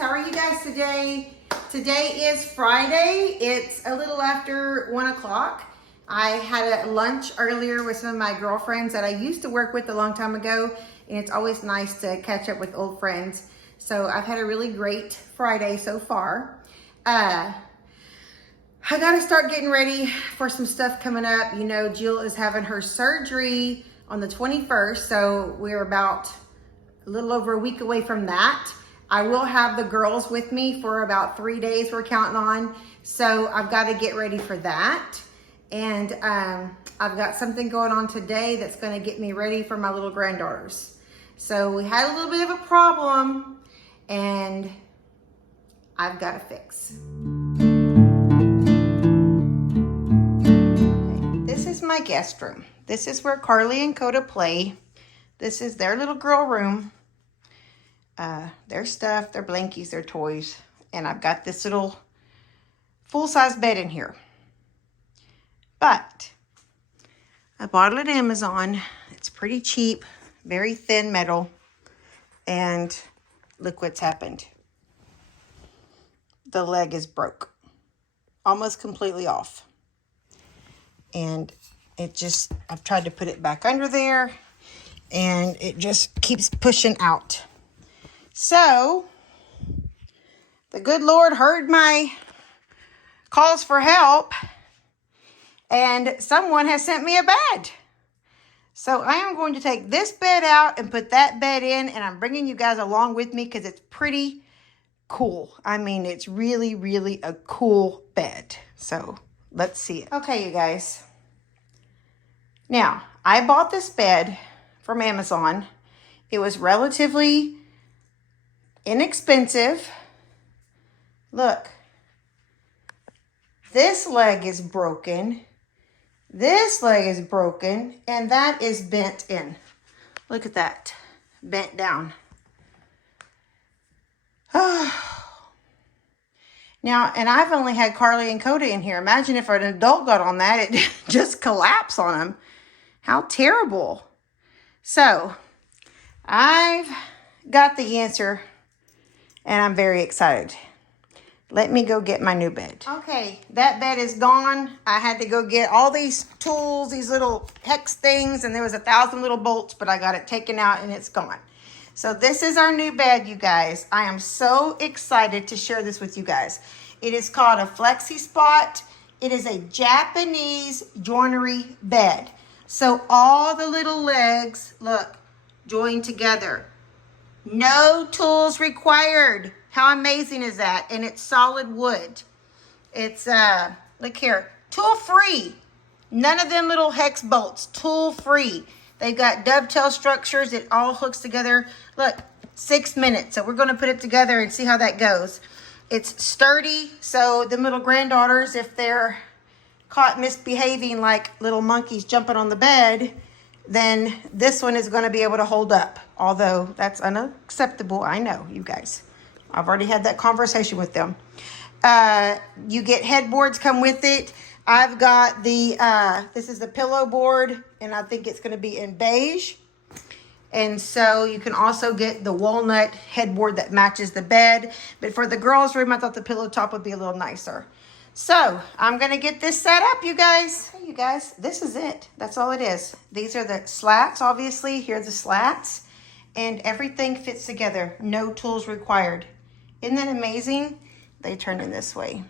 How are you guys today? Today is Friday. It's a little after 1 o'clock. I had a lunch earlier with some of my girlfriends that I used to work with a long time ago, and it's always nice to catch up with old friends. So I've had a really great Friday so far. I gotta start getting ready for some stuff coming up. You know, Jill is having her surgery on the 21st, so we're about a little over a week away from that. I will have the girls with me for about 3 days we're counting on. So I've got to get ready for that. And I've got something going on today that's going to get me ready for my little granddaughters. So we had a little bit of a problem and I've got to fix. Okay, this is my guest room. This is where Carly and Coda play. This is their little girl room. Their stuff, their blankies, their toys. And I've got this little full-size bed in here. But I bought it at Amazon. It's pretty cheap, very thin metal. And look what's happened. The leg is broke. Almost completely off. And it just, I've tried to put it back under there. And it just keeps pushing out. So, the good Lord heard my calls for help, and someone has sent me a bed. So, I am going to take this bed out and put that bed in, and I'm bringing you guys along with me because it's pretty cool. I mean, it's really, really a cool bed. So, let's see it. Okay, you guys. Now, I bought this bed from Amazon. It was relatively inexpensive. Look, this leg is broken. This leg is broken, and that is bent in. Look at that, bent down. Now, and I've only had Carly and Coda in here. Imagine if an adult got on that, it just collapsed on them. How terrible. So, I've got the answer. And I'm very excited. Let me go get my new bed. Okay, that bed is gone. I had to go get all these tools, these little hex things, and there was 1,000 little bolts, but I got it taken out and it's gone. So this is our new bed, you guys. I am so excited to share this with you guys. It is called a Flexi Spot. It is a Japanese joinery bed. So all the little legs, look, joined together. No tools required. How amazing is that? And it's solid wood. It's, look here, tool free. None of them little hex bolts, tool free. They've got dovetail structures. It all hooks together. Look, 6 minutes. So we're going to put it together and see how that goes. It's sturdy. So the little granddaughters, if they're caught misbehaving like little monkeys jumping on the bed, then this one is going to be able to hold up. Although that's unacceptable, I know, you guys. I've already had that conversation with them. You get headboards come with it. I've got the, this is the pillow board, and I think it's going to be in beige. And so you can also get the walnut headboard that matches the bed. But for the girls' room, I thought the pillow top would be a little nicer. So, I'm going to get this set up, you guys. Hey, you guys, this is it. That's all it is. These are the slats, obviously. Here are the slats. And everything fits together. No tools required. Isn't that amazing? They turn in this way.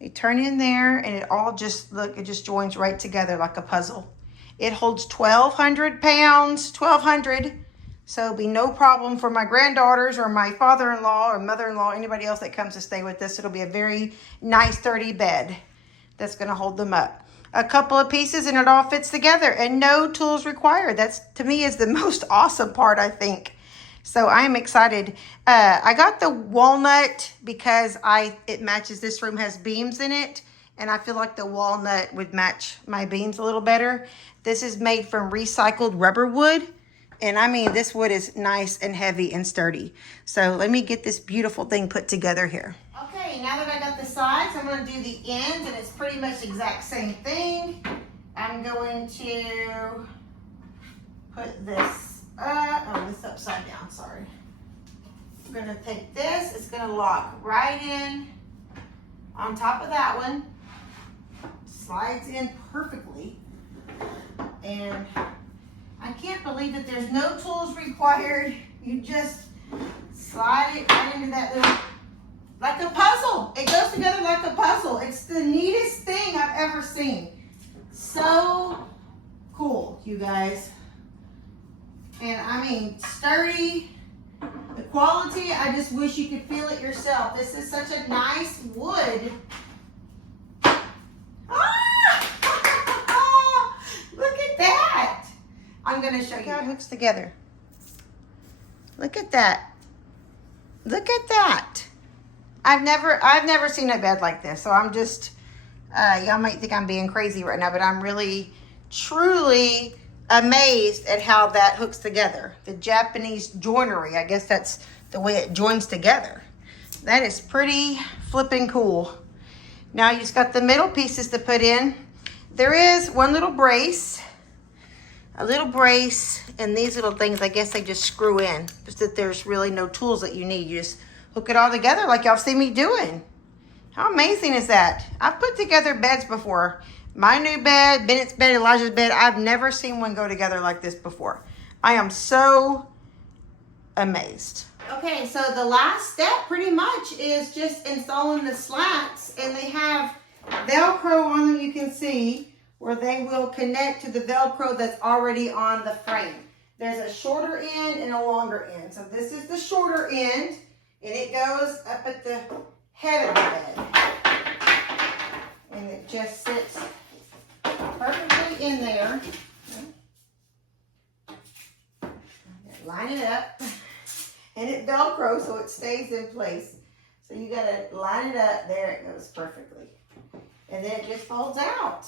They turn in there, and it all just, look, it just joins right together like a puzzle. It holds 1,200 pounds, 1,200. So it'll be no problem for my granddaughters or my father-in-law or mother-in-law, anybody else that comes to stay with us. It'll be a very nice, sturdy bed that's going to hold them up. A couple of pieces and it all fits together and no tools required. That's, to me, is the most awesome part, I think. So I'm excited. I got the walnut because it matches, this room has beams in it. And I feel like the walnut would match my beams a little better. This is made from recycled rubber wood. And I mean, this wood is nice and heavy and sturdy. So let me get this beautiful thing put together here. Okay, now that I got the sides, I'm going to do the ends, and it's pretty much the exact same thing. I'm going to put this, this upside down, sorry. We're gonna take this, it's gonna lock right in on top of that one. Slides in perfectly. And I can't believe that there's no tools required. You just slide it right into that little, like a puzzle. It goes together like a puzzle. It's the neatest thing I've ever seen. So cool, you guys. And I mean, sturdy. The quality, I just wish you could feel it yourself. This is such a nice wood. Ah! Look at that. I'm gonna show you how it hooks together. Look at that. Look at that. I've never seen a bed like this. So I'm just, y'all might think I'm being crazy right now, but I'm really, truly amazed at how that hooks together. The Japanese joinery, I guess that's the way it joins together. That is pretty flipping cool. Now you just got the middle pieces to put in. There is one little brace, a little brace, and these little things, I guess they just screw in. Just that there's really no tools that you need. You just hook it all together like y'all see me doing. How amazing is that? I've put together beds before. My new bed, Bennett's bed, Elijah's bed, I've never seen one go together like this before. I am so amazed. Okay, so the last step pretty much is just installing the slats, and they have Velcro on them, you can see, where they will connect to the Velcro that's already on the frame. There's a shorter end and a longer end. So this is the shorter end, and it goes up at the head of the bed. And it just sits perfectly in there. Line it up, and it Velcro so it stays in place. So you gotta line it up. There it goes perfectly. And then it just folds out.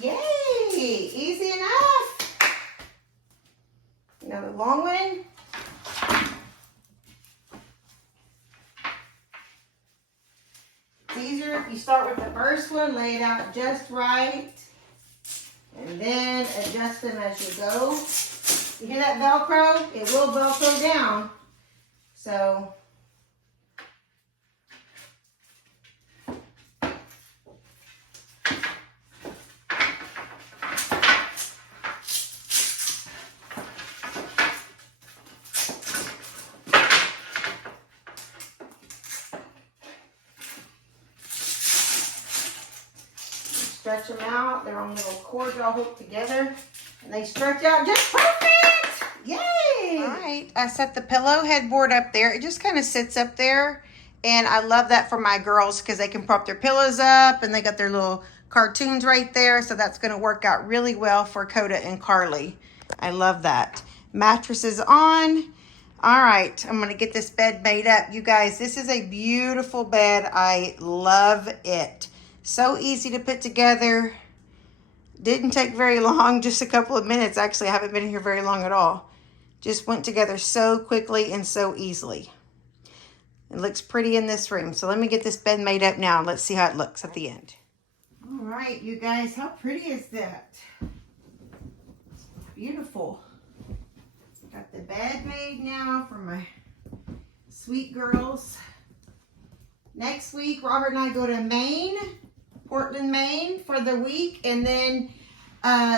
Yay! Easy enough. Now the long one. It's easier if you start with the first one, lay it out just right, and then adjust them as you go. You hear that Velcro? It will Velcro down. So stretch them out. They're on little cords all hooked together, and they stretch out just perfect. Yay! All right, I set the pillow headboard up there. It just kind of sits up there, and I love that for my girls because they can prop their pillows up, and they got their little cartoons right there, so that's going to work out really well for Coda and Carly. I love that. Mattress is on. All right, I'm going to get this bed made up. You guys, this is a beautiful bed. I love it. So easy to put together. Didn't take very long, just a couple of minutes. Actually, I haven't been here very long at all. Just went together so quickly and so easily. It looks pretty in this room. So let me get this bed made up now. Let's see how it looks at the end. All right, you guys, how pretty is that? Beautiful. Got the bed made now for my sweet girls. Next week, Robert and I go to Maine. Portland, Maine for the week, and then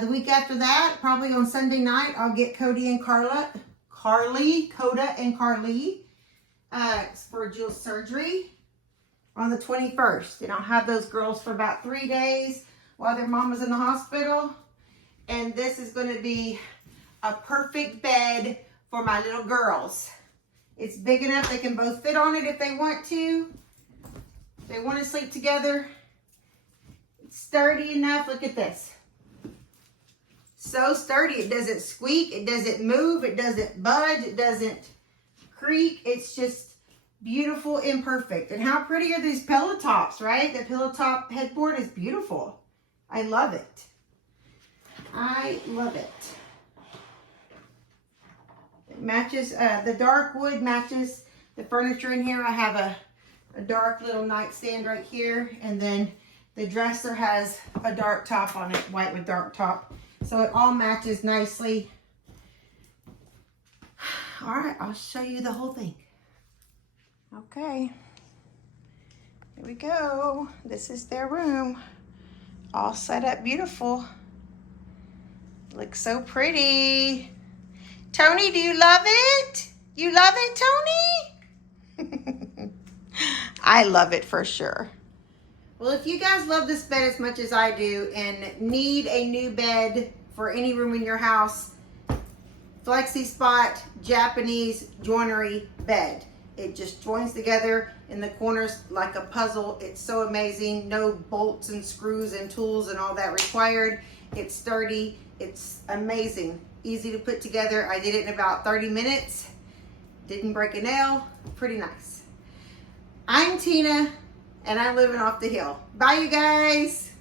the week after that, probably on Sunday night, I'll get Coda and Carly, for Jill's surgery on the 21st. And I'll have those girls for about 3 days while their mom is in the hospital. And this is going to be a perfect bed for my little girls. It's big enough they can both fit on it if they want to. If they want to sleep together. Sturdy enough. Look at this. So sturdy. It doesn't squeak. It doesn't move. It doesn't budge. It doesn't creak. It's just beautiful and perfect. And how pretty are these pillow tops, right? The pillow top headboard is beautiful. I love it. I love it. It matches, the dark wood matches the furniture in here. I have a dark little nightstand right here, and then the dresser has a dark top on it, white with dark top. so it all matches nicely. All right, I'll show you the whole thing. Okay, here we go. This is their room, all set up beautiful. Looks so pretty. Tony, do you love it? You love it, Tony? I love it for sure. Well, if you guys love this bed as much as I do and need a new bed for any room in your house, Flexi Spot Japanese Joinery Bed. It just joins together in the corners like a puzzle. It's so amazing. No bolts and screws and tools and all that required. It's sturdy. It's amazing. Easy to put together. I did it in about 30 minutes. Didn't break a nail. Pretty nice. I'm Tina, and I'm living off the hill. Bye, you guys.